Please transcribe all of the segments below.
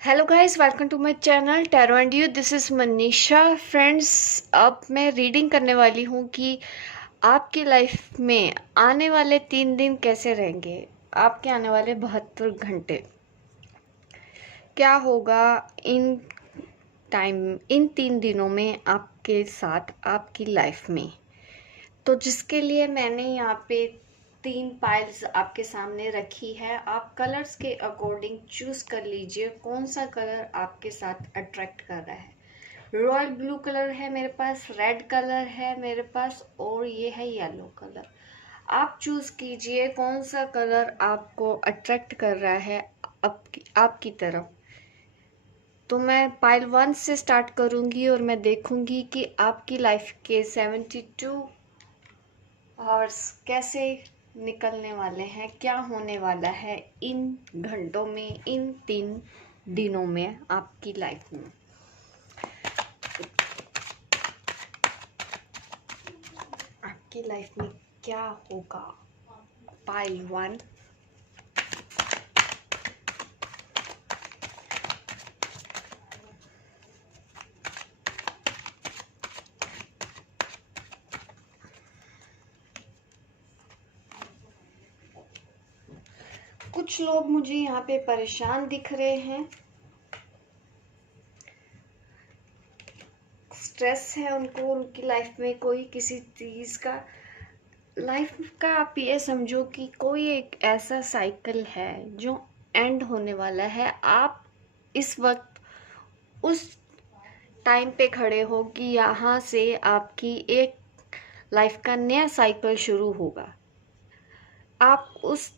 Hello guys, welcome to my channel tarot and you. This is Manisha. Friends, अब मैं reading करने वाली हूँ कि आपकी लाइफ में आने वाले 3 दिन कैसे रहेंगे। आपके आने वाले 72 घंटे क्या होगा इन 3 दिनों में आपके साथ, आपकी लाइफ में। तो जिसके लिए मैंने यहाँ पे 3 पाइल्स आपके सामने रखी है। आप कलर्स के अकॉर्डिंग चूज कर लीजिए कौन सा कलर आपके साथ अट्रैक्ट कर रहा है। रॉयल ब्लू कलर है मेरे पास, रेड कलर है मेरे पास, और ये है येलो कलर। आप चूज कीजिए कौन सा कलर आपको अट्रैक्ट कर रहा है आपकी तरफ। तो मैं पाइल 1 से स्टार्ट करूंगी और मैं देखूंगी कि आपकी लाइफ के 72 हॉर्स कैसे निकलने वाले हैं, क्या होने वाला है इन घंटों में, इन 3 दिनों में आपकी लाइफ में। आपकी लाइफ में क्या होगा। पाइल 1। कुछ लोग मुझे यहाँ पे परेशान दिख रहे हैं, स्ट्रेस है उनको, उनकी लाइफ में कोई किसी चीज का, लाइफ का आप ये समझो कि कोई एक ऐसा साइकिल है जो एंड होने वाला है। आप इस वक्त उस टाइम पे खड़े हो कि यहाँ से आपकी एक लाइफ का नया साइकिल शुरू होगा। आप उस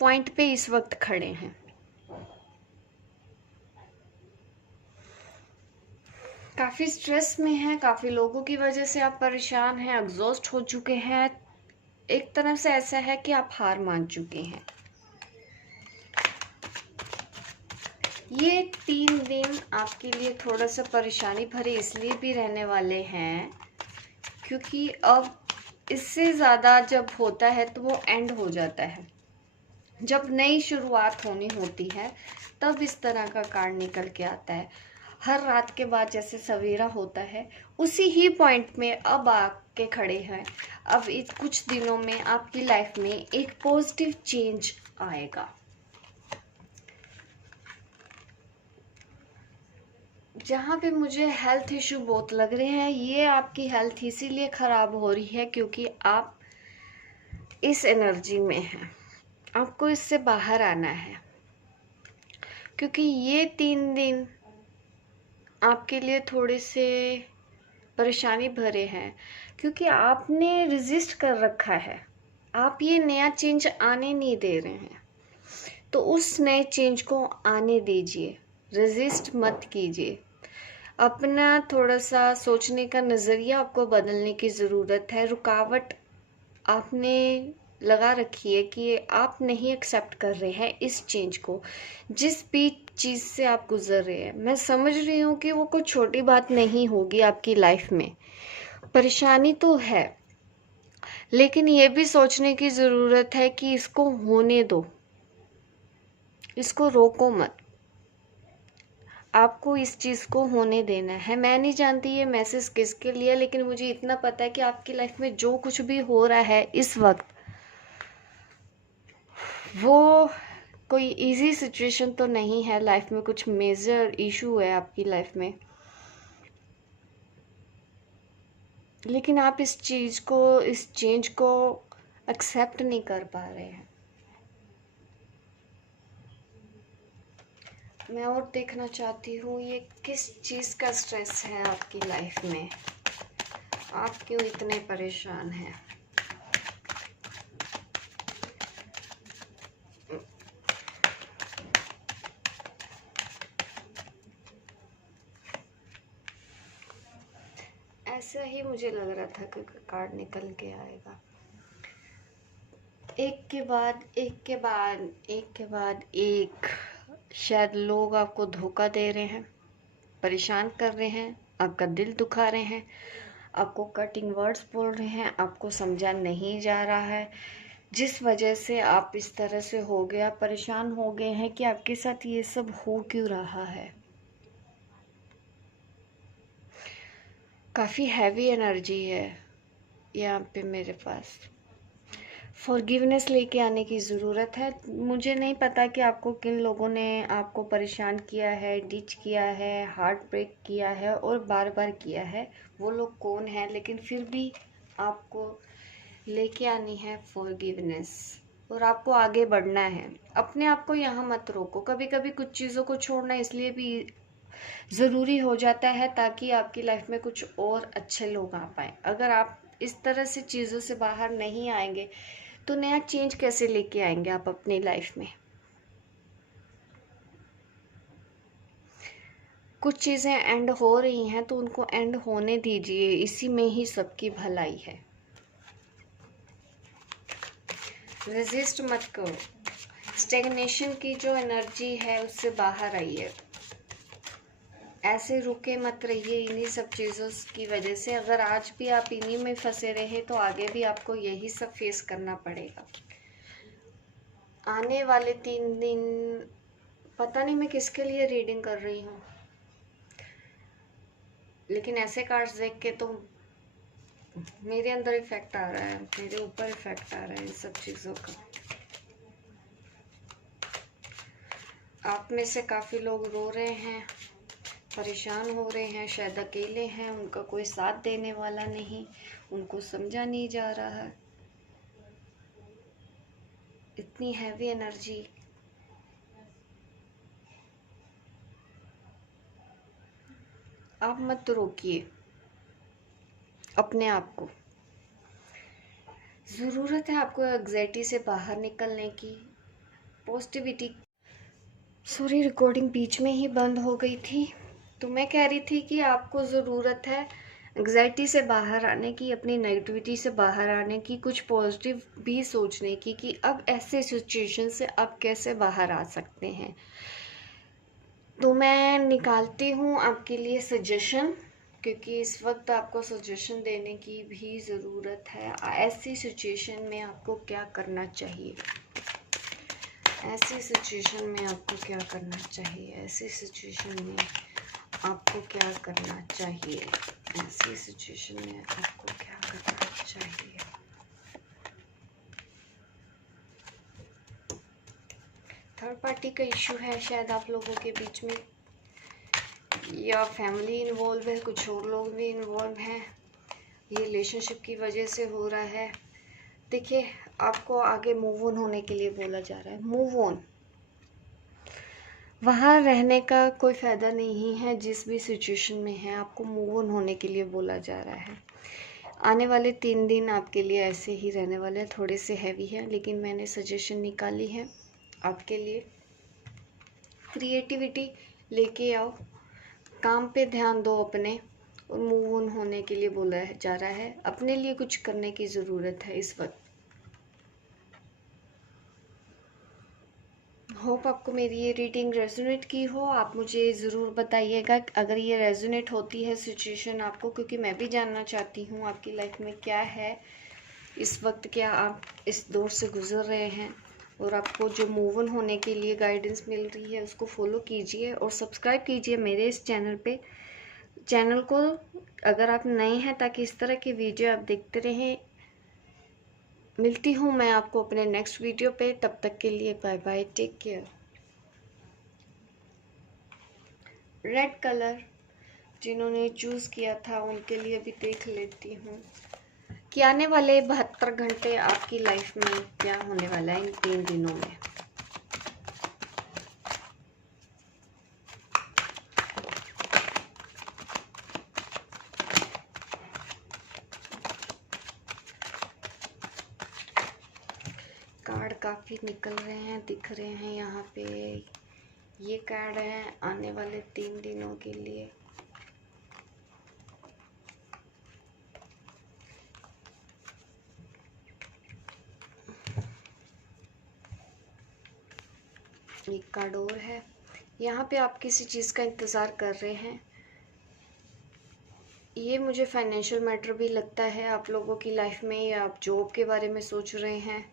पॉइंट पे इस वक्त खड़े हैं। काफी स्ट्रेस में हैं, काफी लोगों की वजह से आप परेशान हैं, एग्जॉस्ट हो चुके हैं। एक तरह से ऐसा है कि आप हार मान चुके हैं। ये 3 दिन आपके लिए थोड़ा सा परेशानी भरे इसलिए भी रहने वाले हैं क्योंकि अब इससे ज़्यादा जब होता है तो वो एंड हो जाता है। जब नई शुरुआत होनी होती है तब इस तरह का कार्ड निकल के आता है। हर रात के बाद जैसे सवेरा होता है, उसी ही पॉइंट में अब आके खड़े हैं। अब इस कुछ दिनों में आपकी लाइफ में एक पॉजिटिव चेंज आएगा। जहाँ पे मुझे हेल्थ इशू बहुत लग रहे हैं, ये आपकी हेल्थ इसीलिए ख़राब हो रही है क्योंकि आप इस एनर्जी में हैं। आपको इससे बाहर आना है क्योंकि ये 3 दिन आपके लिए थोड़े से परेशानी भरे हैं क्योंकि आपने रेजिस्ट कर रखा है। आप ये नया चेंज आने नहीं दे रहे हैं, तो उस नए चेंज को आने दीजिए, रेजिस्ट मत कीजिए। अपना थोड़ा सा सोचने का नज़रिया आपको बदलने की ज़रूरत है। रुकावट आपने लगा रखी है कि आप नहीं एक्सेप्ट कर रहे हैं इस चेंज को, जिस भी चीज़ से आप गुजर रहे हैं। मैं समझ रही हूँ कि वो कोई छोटी बात नहीं होगी आपकी लाइफ में, परेशानी तो है, लेकिन ये भी सोचने की ज़रूरत है कि इसको होने दो, इसको रोको मत। आपको इस चीज़ को होने देना है। मैं नहीं जानती ये मैसेज किसके लिए, लेकिन मुझे इतना पता है कि आपकी लाइफ में जो कुछ भी हो रहा है इस वक्त, वो कोई इजी सिचुएशन तो नहीं है। लाइफ में कुछ मेजर इशू है आपकी लाइफ में, लेकिन आप इस चीज़ को, इस चेंज को एक्सेप्ट नहीं कर पा रहे हैं। मैं और देखना चाहती हूँ ये किस चीज़ का स्ट्रेस है आपकी लाइफ में, आप क्यों इतने परेशान हैं। ऐसा ही मुझे लग रहा था कि कार्ड निकल के आएगा। एक के बाद एक के बाद एक के बाद एक, शायद लोग आपको धोखा दे रहे हैं, परेशान कर रहे हैं, आपका दिल दुखा रहे हैं, आपको कटिंग वर्ड्स बोल रहे हैं, आपको समझा नहीं जा रहा है। जिस वजह से आप इस तरह से हो गए, आप परेशान हो गए हैं कि आपके साथ ये सब हो क्यों रहा है। काफ़ी हैवी एनर्जी है यहाँ पे मेरे पास। फॉरगिवनेस लेके आने की ज़रूरत है। मुझे नहीं पता कि आपको किन लोगों ने आपको परेशान किया है, डिच किया है, हार्ट ब्रेक किया है और बार बार किया है, वो लोग कौन है, लेकिन फिर भी आपको लेके आनी है फॉरगिवनेस और आपको आगे बढ़ना है। अपने आप को यहाँ मत रोको। कभी कभी कुछ चीज़ों को छोड़ना इसलिए भी ज़रूरी हो जाता है ताकि आपकी लाइफ में कुछ और अच्छे लोग आ पाए। अगर आप इस तरह से चीज़ों से बाहर नहीं आएंगे तो नया चेंज कैसे लेके आएंगे आप अपनी लाइफ में। कुछ चीज़ें एंड हो रही हैं तो उनको एंड होने दीजिए, इसी में ही सबकी भलाई है। रेजिस्ट मत करो। स्टेगनेशन की जो एनर्जी है उससे बाहर आइए। ऐसे रुके मत रहिए इन्हीं सब चीज़ों की वजह से। अगर आज भी आप इन्हीं में फंसे रहे तो आगे भी आपको यही सब फेस करना पड़ेगा। आने वाले 3 दिन पता नहीं मैं किसके लिए रीडिंग कर रही हूँ, लेकिन ऐसे कार्ड्स देख के तो मेरे अंदर इफेक्ट आ रहा है, मेरे ऊपर इफेक्ट आ रहा है इन सब चीज़ों का। आप में से काफ़ी लोग रो रहे हैं, परेशान हो रहे हैं, शायद अकेले हैं, उनका कोई साथ देने वाला नहीं, उनको समझा नहीं जा रहा है। इतनी हैवी एनर्जी। आप मत रोकिए अपने आप को। ज़रूरत है आपको एंग्जाइटी से बाहर निकलने की, पॉजिटिविटी। सॉरी, रिकॉर्डिंग बीच में ही बंद हो गई थी। तो मैं कह रही थी कि आपको ज़रूरत है एंग्जाइटी से बाहर आने की, अपनी नेगेटिविटी से बाहर आने की, कुछ पॉजिटिव भी सोचने की कि अब ऐसे सिचुएशन से अब कैसे बाहर आ सकते हैं। तो मैं निकालती हूँ आपके लिए सजेशन, क्योंकि इस वक्त आपको सजेशन देने की भी ज़रूरत है। ऐसी सिचुएशन में आपको क्या करना चाहिए, ऐसी सिचुएशन में आपको क्या करना चाहिए, ऐसी सिचुएशन में आपको क्या करना चाहिए, ऐसी सिचुएशन में आपको क्या करना चाहिए। थर्ड पार्टी का इशू है शायद आप लोगों के बीच में, या फैमिली इन्वॉल्व है, कुछ और लोग भी इन्वॉल्व हैं, ये रिलेशनशिप की वजह से हो रहा है। देखिए, आपको आगे मूव ऑन होने के लिए बोला जा रहा है। मूव ऑन, वहाँ रहने का कोई फ़ायदा नहीं है। जिस भी सिचुएशन में है आपको मूव ऑन होने के लिए बोला जा रहा है। आने वाले 3 दिन आपके लिए ऐसे ही रहने वाले हैं, थोड़े से हैवी है, लेकिन मैंने सजेशन निकाली है आपके लिए। क्रिएटिविटी लेके आओ, काम पे ध्यान दो अपने, और मूव ऑन होने के लिए बोला जा रहा है। अपने लिए कुछ करने की ज़रूरत है इस वक्त। होप आपको मेरी ये रीडिंग रेजोनेट की हो। आप मुझे ज़रूर बताइएगा अगर ये रेजोनेट होती है सिचुएशन आपको, क्योंकि मैं भी जानना चाहती हूँ आपकी लाइफ में क्या है इस वक्त, क्या आप इस दौर से गुजर रहे हैं, और आपको जो मूव ऑन होने के लिए गाइडेंस मिल रही है उसको फॉलो कीजिए और सब्सक्राइब कीजिए मेरे इस चैनल पे। चैनल को अगर आप नए हैं, ताकि इस तरह की वीडियो आप देखते रहें। मिलती हूँ मैं आपको अपने नेक्स्ट वीडियो पे, तब तक के लिए bye bye, take care. Red colour जिन्होंने चूज़ किया था उनके लिए भी देख लेती हूँ कि आने वाले 72 घंटे आपकी लाइफ में क्या होने वाला है इन 3 दिनों में। कार्ड काफ़ी निकल रहे हैं, दिख रहे हैं यहाँ पे। ये कार्ड है आने वाले 3 दिनों के लिए। एक कार्ड और है। यहाँ पे आप किसी चीज़ का इंतज़ार कर रहे हैं। ये मुझे फाइनेंशियल मैटर भी लगता है आप लोगों की लाइफ में, या आप जॉब के बारे में सोच रहे हैं।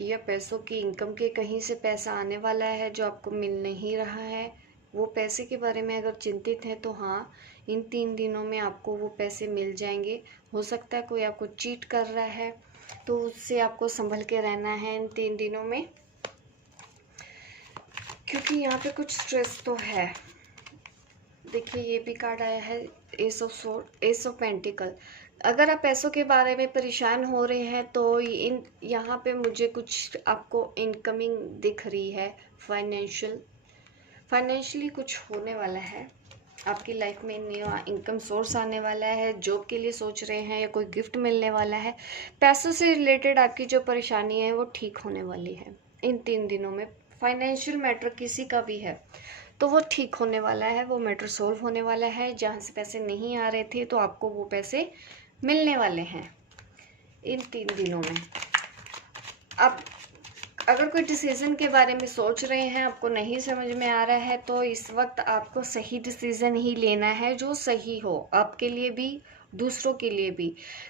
या पैसों की इनकम के कहीं से पैसा आने वाला है जो आपको मिल नहीं रहा है, वो पैसे के बारे में अगर चिंतित है तो हाँ, इन 3 दिनों में आपको वो पैसे मिल जाएंगे। हो सकता है कोई आपको चीट कर रहा है, तो उससे आपको संभल के रहना है इन 3 दिनों में, क्योंकि यहाँ पे कुछ स्ट्रेस तो है। देखिए ये भी कार्ड आया है, एस ऑफ पेंटिकल। अगर आप पैसों के बारे में परेशान हो रहे हैं तो यहाँ पे मुझे कुछ आपको इनकमिंग दिख रही है। फाइनेंशियली कुछ होने वाला है आपकी लाइफ में, न्यू इनकम सोर्स आने वाला है। जॉब के लिए सोच रहे हैं या कोई गिफ्ट मिलने वाला है। पैसों से रिलेटेड आपकी जो परेशानी है वो ठीक होने वाली है इन 3 दिनों में। फाइनेंशियल मैटर किसी का भी है तो वो ठीक होने वाला है, वो मैटर सोल्व होने वाला है। जहाँ से पैसे नहीं आ रहे थे तो आपको वो पैसे मिलने वाले हैं इन 3 दिनों में। अब अगर कोई डिसीज़न के बारे में सोच रहे हैं, आपको नहीं समझ में आ रहा है, तो इस वक्त आपको सही डिसीज़न ही लेना है जो सही हो आपके लिए भी, दूसरों के लिए भी।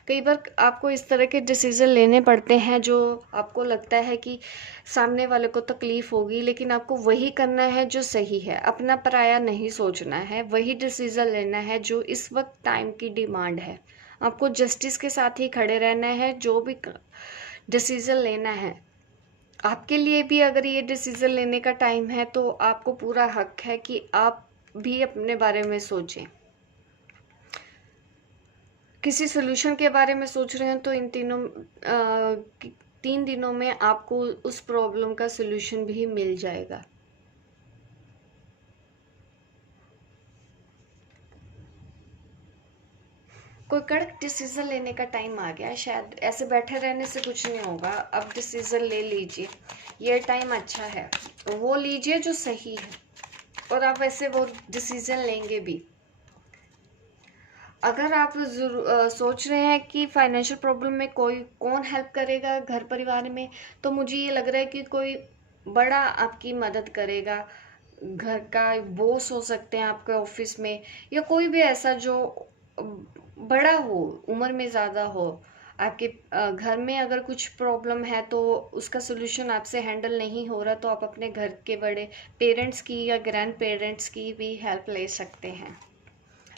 कई बार आपको इस तरह के डिसीज़न लेने पड़ते हैं जो आपको लगता है कि सामने वाले को तकलीफ होगी, लेकिन आपको वही करना है जो सही है। अपना पराया नहीं सोचना है, वही डिसीज़न लेना है जो इस वक्त टाइम की डिमांड है। आपको जस्टिस के साथ ही खड़े रहना है। जो भी डिसीज़न लेना है आपके लिए भी, अगर ये डिसीज़न लेने का टाइम है तो आपको पूरा हक है कि आप भी अपने बारे में सोचें। किसी सोल्यूशन के बारे में सोच रहे हैं तो इन 3 दिनों में आपको उस प्रॉब्लम का सोल्यूशन भी मिल जाएगा। कोई कड़क डिसीजन लेने का टाइम आ गया है। शायद ऐसे बैठे रहने से कुछ नहीं होगा, अब डिसीजन ले लीजिए। ये टाइम अच्छा है, वो लीजिए जो सही है, और आप वैसे वो डिसीजन लेंगे भी। अगर आप सोच रहे हैं कि फाइनेंशियल प्रॉब्लम में कौन हेल्प करेगा घर परिवार में, तो मुझे ये लग रहा है कि कोई बड़ा आपकी मदद करेगा। घर का बॉस हो सकते हैं आपके ऑफिस में, या कोई भी ऐसा जो बड़ा हो, उम्र में ज़्यादा हो। आपके घर में अगर कुछ प्रॉब्लम है तो उसका सोल्यूशन आपसे हैंडल नहीं हो रहा, तो आप अपने घर के बड़े पेरेंट्स की या ग्रैंड पेरेंट्स की भी हेल्प ले सकते हैं।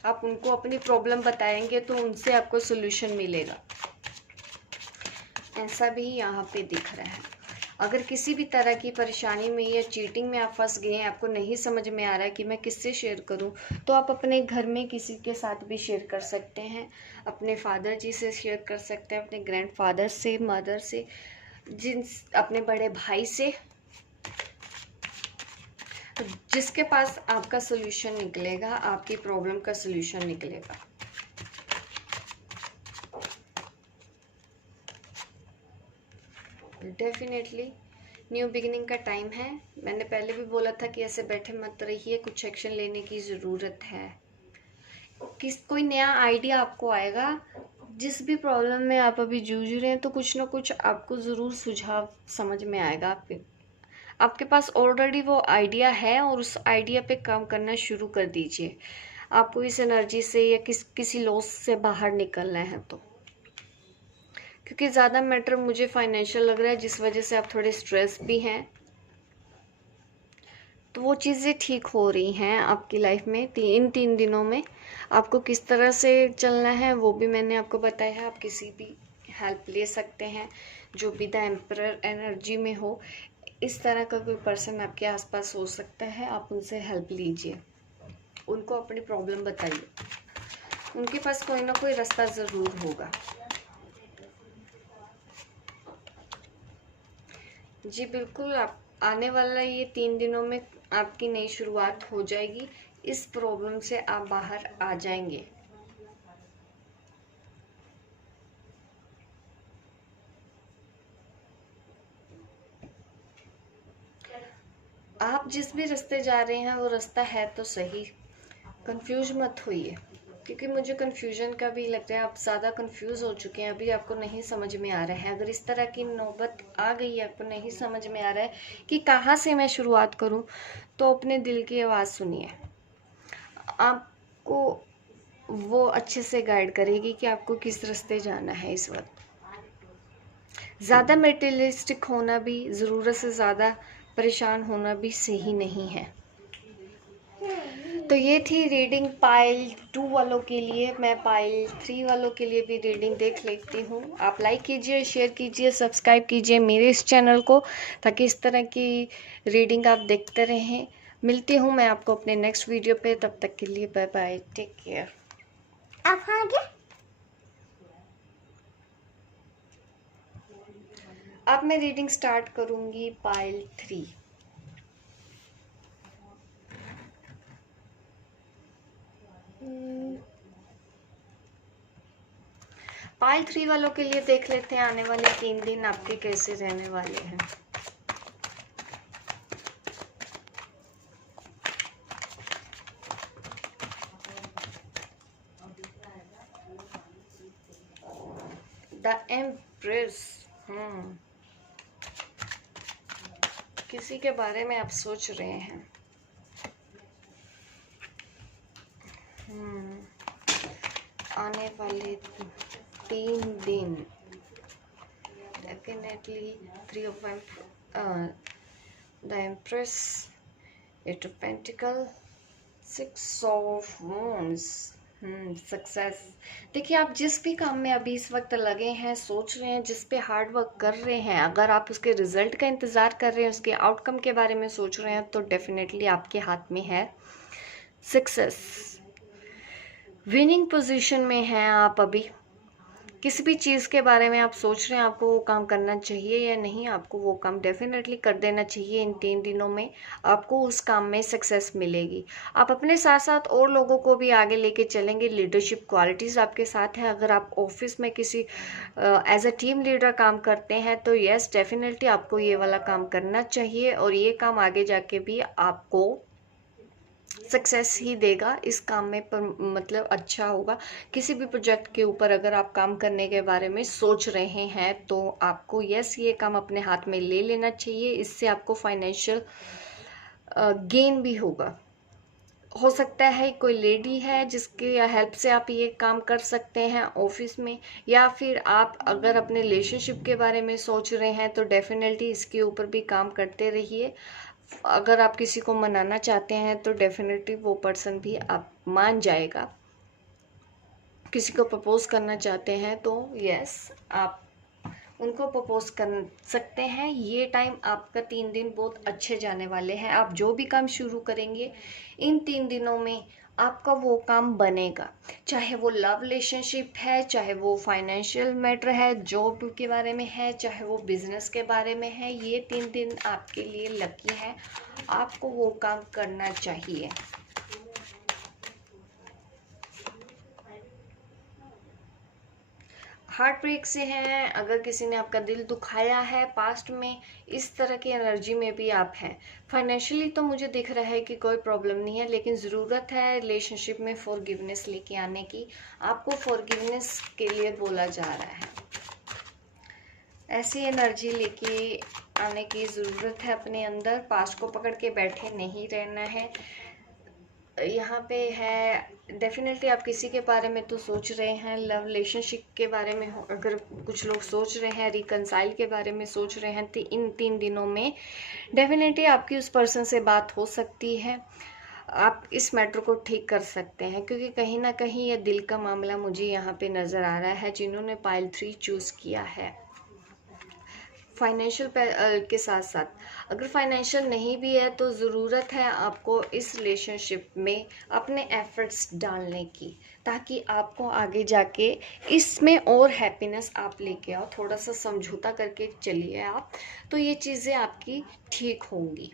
आप उनको अपनी प्रॉब्लम बताएंगे तो उनसे आपको सोल्यूशन मिलेगा, ऐसा भी यहाँ पे दिख रहा है। अगर किसी भी तरह की परेशानी में या चीटिंग में आप फंस गए हैं, आपको नहीं समझ में आ रहा है कि मैं किससे शेयर करूं, तो आप अपने घर में किसी के साथ भी शेयर कर सकते हैं। अपने फादर जी से शेयर कर सकते हैं, अपने ग्रैंडफादर से, मदर से, अपने बड़े भाई से, जिसके पास आपका सोल्यूशन निकलेगा, आपकी प्रॉब्लम का सोल्यूशन निकलेगा। डेफिनेटली न्यू बिगिनिंग का टाइम है। मैंने पहले भी बोला था कि ऐसे बैठे मत रहिए, कुछ एक्शन लेने की ज़रूरत है। कोई नया आइडिया आपको आएगा। जिस भी प्रॉब्लम में आप अभी जूझ रहे हैं, तो कुछ ना कुछ आपको ज़रूर सुझाव समझ में आएगा। आपके पास ऑलरेडी वो आइडिया है, और उस आइडिया पे काम करना शुरू कर दीजिए। आपको इस एनर्जी से या किसी लॉस से बाहर निकलना है तो, क्योंकि ज़्यादा मैटर मुझे फाइनेंशियल लग रहा है, जिस वजह से आप थोड़े स्ट्रेस भी हैं। तो वो चीज़ें ठीक हो रही हैं आपकी लाइफ में इन 3 दिनों में। आपको किस तरह से चलना है वो भी मैंने आपको बताया है। आप किसी भी हेल्प ले सकते हैं जो भी द एम्परर एनर्जी में हो। इस तरह का कोई पर्सन आपके आसपास हो सकता है, आप उनसे हेल्प लीजिए, उनको अपनी प्रॉब्लम बताइए, उनके पास कोई ना कोई रास्ता ज़रूर होगा। जी बिल्कुल, आप आने वाला ये 3 दिनों में आपकी नई शुरुआत हो जाएगी। इस प्रॉब्लम से आप बाहर आ जाएंगे। आप जिस भी रास्ते जा रहे हैं वो रास्ता है तो सही। कंफ्यूज मत होइए, क्योंकि मुझे कंफ्यूजन का भी लगता है। आप ज़्यादा कंफ्यूज हो चुके हैं, अभी आपको नहीं समझ में आ रहा है। अगर इस तरह की नौबत आ गई है, आपको नहीं समझ में आ रहा है कि कहाँ से मैं शुरुआत करूँ, तो अपने दिल की आवाज़ सुनिए। आपको वो अच्छे से गाइड करेगी कि आपको किस रास्ते जाना है इस वक्त। ज़्यादा मटेरियलिस्टिक होना भी, ज़रूरत से ज़्यादा परेशान होना भी सही नहीं है। तो ये थी रीडिंग पाइल 2 वालों के लिए। मैं पाइल 3 वालों के लिए भी रीडिंग देख लेती हूँ। आप लाइक कीजिए, शेयर कीजिए, सब्सक्राइब कीजिए मेरे इस चैनल को, ताकि इस तरह की रीडिंग आप देखते रहें। मिलती हूँ मैं आपको अपने नेक्स्ट वीडियो पे। तब तक के लिए बाय बाय, टेक केयर। आप आगे अब मैं रीडिंग स्टार्ट करूँगी पाइल 3। पाइल 3 वालों के लिए देख लेते हैं आने वाले 3 दिन आपके कैसे रहने वाले हैं। The empress. किसी के बारे में आप सोच रहे हैं। आने वाले 3 दिन definitely 3 of the empress, 8 of pentacle, 6 of wands. Success. देखिए, आप जिस भी काम में अभी इस वक्त लगे हैं, सोच रहे हैं, जिस पे हार्ड वर्क कर रहे हैं, अगर आप उसके रिजल्ट का इंतज़ार कर रहे हैं, उसके आउटकम के बारे में सोच रहे हैं, तो डेफिनेटली आपके हाथ में है सक्सेस। विनिंग पोजीशन में हैं आप अभी। किसी भी चीज़ के बारे में आप सोच रहे हैं, आपको वो काम करना चाहिए या नहीं, आपको वो काम डेफिनेटली कर देना चाहिए। इन 3 दिनों में आपको उस काम में सक्सेस मिलेगी। आप अपने साथ साथ और लोगों को भी आगे लेके चलेंगे। लीडरशिप क्वालिटीज़ आपके साथ है। अगर आप ऑफिस में किसी एज अ टीम लीडर काम करते हैं, तो यस डेफिनेटली आपको ये वाला काम करना चाहिए, और ये काम आगे जाके भी आपको सक्सेस ही देगा। इस काम में पर मतलब अच्छा होगा। किसी भी प्रोजेक्ट के ऊपर अगर आप काम करने के बारे में सोच रहे हैं, तो आपको यस ये काम अपने हाथ में ले लेना चाहिए। इससे आपको फाइनेंशियल गेन भी होगा। हो सकता है कोई लेडी है जिसकी हेल्प से आप ये काम कर सकते हैं ऑफिस में, या फिर आप अगर अपने रिलेशनशिप के बारे में सोच रहे हैं, तो डेफिनेटली इसके ऊपर भी काम करते रहिए। अगर आप किसी को मनाना चाहते हैं, तो डेफिनेटली वो पर्सन भी आप मान जाएगा। किसी को प्रपोज करना चाहते हैं, तो यस आप उनको प्रपोज कर सकते हैं। ये टाइम आपका 3 दिन बहुत अच्छे जाने वाले हैं। आप जो भी काम शुरू करेंगे इन 3 दिनों में, आपका वो काम बनेगा। चाहे वो लव रिलेशनशिप है, चाहे वो फाइनेंशियल मैटर है, जॉब के बारे में है, चाहे वो बिजनेस के बारे में है, ये 3 दिन आपके लिए लकी है। आपको वो काम करना चाहिए। हार्ट ब्रेक से हैं, अगर किसी ने आपका दिल दुखाया है पास्ट में, इस तरह की एनर्जी में भी आप हैं। फाइनेंशियली तो मुझे दिख रहा है कि कोई प्रॉब्लम नहीं है, लेकिन ज़रूरत है रिलेशनशिप में फॉरगिवनेस लेके आने की। आपको फॉरगिवनेस के लिए बोला जा रहा है। ऐसी एनर्जी लेके आने की ज़रूरत है अपने अंदर। पास्ट को पकड़ के बैठे नहीं रहना है। यहाँ पे है डेफिनेटली आप किसी के बारे में तो सोच रहे हैं, लव रिलेशनशिप के बारे में अगर कुछ लोग सोच रहे हैं, रिकनसाइल के बारे में सोच रहे हैं, तो इन 3 दिनों में डेफिनेटली आपकी उस पर्सन से बात हो सकती है। आप इस मैटर को ठीक कर सकते हैं, क्योंकि कहीं ना कहीं ये दिल का मामला मुझे यहाँ पे नज़र आ रहा है। जिन्होंने पाइल 3 चूज़ किया है, फाइनेंशियल के साथ साथ अगर फाइनेंशियल नहीं भी है, तो ज़रूरत है आपको इस रिलेशनशिप में अपने एफर्ट्स डालने की, ताकि आपको आगे जाके इसमें और हैप्पीनेस आप लेके आओ। थोड़ा सा समझौता करके चलिए आप, तो ये चीज़ें आपकी ठीक होंगी।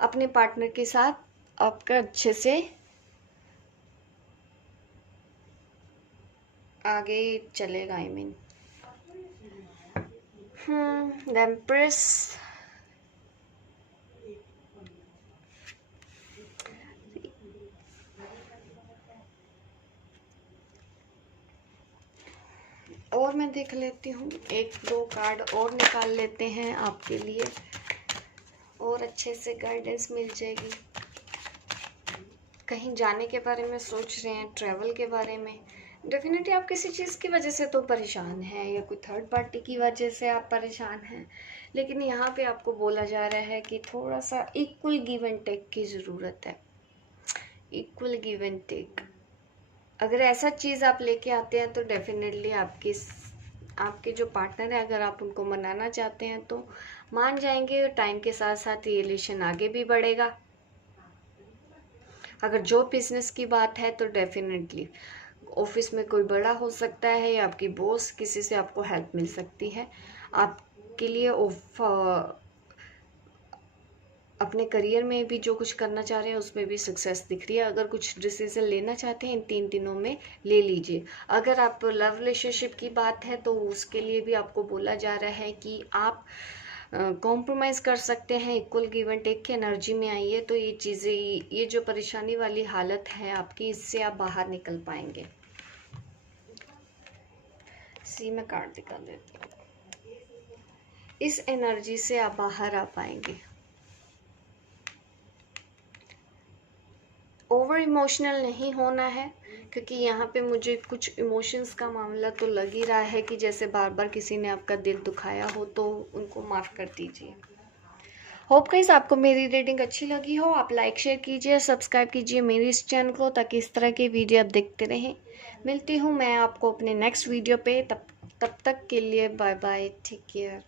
अपने पार्टनर के साथ आपका अच्छे से आगे चलेगा। आई मीन द एम्प्रेस, और मैं देख लेती हूँ, 1-2 कार्ड और निकाल लेते हैं आपके लिए, और अच्छे से गाइडेंस मिल जाएगी। कहीं जाने के बारे में सोच रहे हैं, ट्रैवल के बारे में, डेफिनेटली आप किसी चीज़ की वजह से तो परेशान हैं या कोई थर्ड पार्टी की वजह से आप परेशान हैं, लेकिन यहाँ पे आपको बोला जा रहा है कि थोड़ा सा इक्वल गिव एंड टेक की ज़रूरत है। इक्वल गिव एंड टेक, अगर ऐसा चीज़ आप लेके आते हैं तो डेफिनेटली आपके जो पार्टनर है, अगर आप उनको मनाना चाहते हैं तो मान जाएंगे, और टाइम के साथ साथ ये रिलेशन आगे भी बढ़ेगा। अगर जॉब बिजनेस की बात है तो डेफिनेटली ऑफिस में कोई बड़ा हो सकता है या आपकी बॉस, किसी से आपको हेल्प मिल सकती है। आपके लिए अपने करियर में भी जो कुछ करना चाह रहे हैं उसमें भी सक्सेस दिख रही है। अगर कुछ डिसीजन लेना चाहते हैं इन 3 दिनों में ले लीजिए। अगर आप लव रिलेशनशिप की बात है तो उसके लिए भी आपको बोला जा रहा है कि आप कॉम्प्रोमाइज़ कर सकते हैं, इक्वल गिव एंड टेक की एनर्जी में आइए तो ये चीज़ें, ये जो परेशानी वाली हालत है आपकी, इससे आप बाहर निकल पाएंगे। मैं कार्ड दिखा देती हूँ। इस एनर्जी से आप बाहर आ पाएंगे। ओवर इमोशनल नहीं होना है, क्योंकि यहाँ पे मुझे कुछ इमोशंस का मामला तो लग ही रहा है कि जैसे बार बार किसी ने आपका दिल दुखाया हो, तो उनको माफ़ कर दीजिए। होप गाइस आपको मेरी रीडिंग अच्छी लगी हो। आप लाइक शेयर कीजिए, सब्सक्राइब कीजिए मेरे इस चैनल को, ताकि इस तरह के वीडियो आप देखते रहें। मिलती हूँ मैं आपको अपने नेक्स्ट वीडियो पे, तब तक के लिए बाय बाय, टेक केयर।